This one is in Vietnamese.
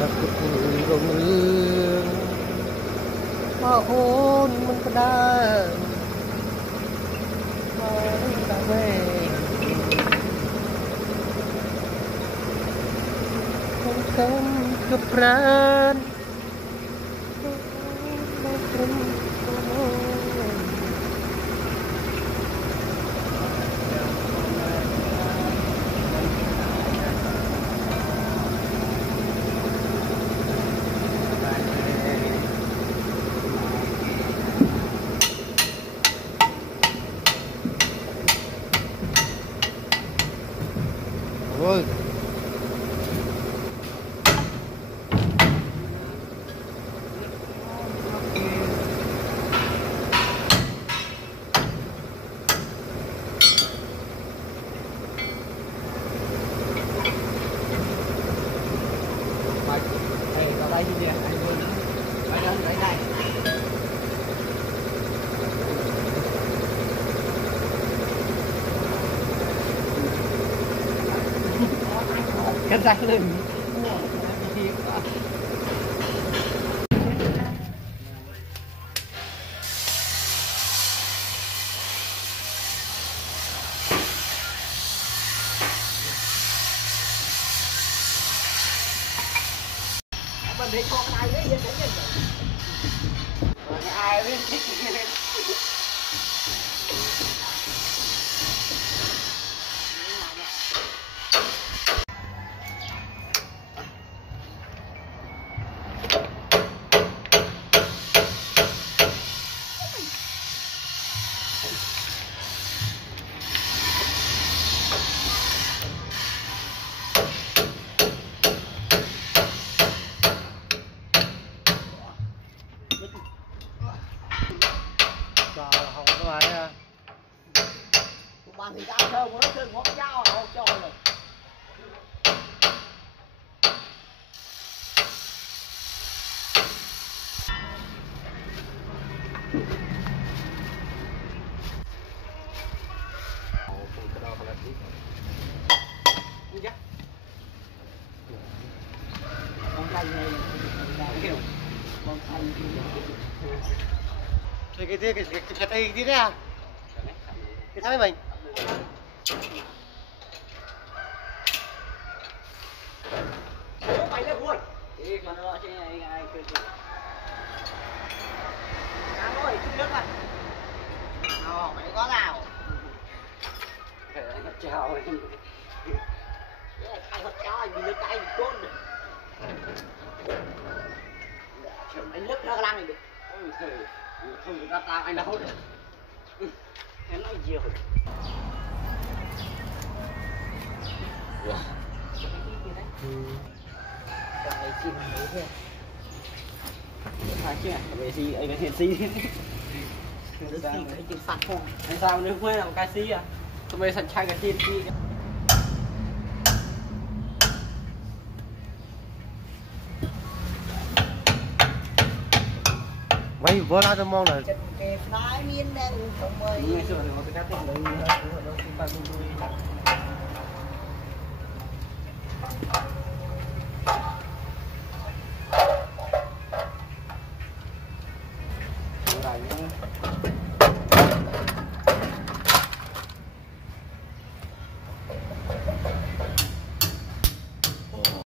là cực rồng lương mà hôn mình có đa mà đã về không không cướp rán ôi đây vào đây đi nè, anh vừa nữa. Đây đây đây đây. Cắt ra lên. Mình đi con ai đấy vậy đấy. Ai biết. không có ai nha. Bạn thì tao thơ một nó ngót dao không cho rồi. Con xanh này kiểu con xanh cái tay tí đấy à? Cái thằng mình mày lên vui thì mà nó chơi này ai cười cười ăn thôi chui nước mà mày có nào chào anh thật chào anh vì nước anh côn anh lướt nó lăng này được không ra tao anh đâu em nói nhiều cái chim đấy thế phải chứ về gì ấy cái hiện gì cái chim sắt không anh sao nếu quên làm cái gì à tụi bây sẵn sàng cái chim gì mày vừa ra tôi mong là nói miên đang không ơi ngày xưa thì có cái cá tiền đấy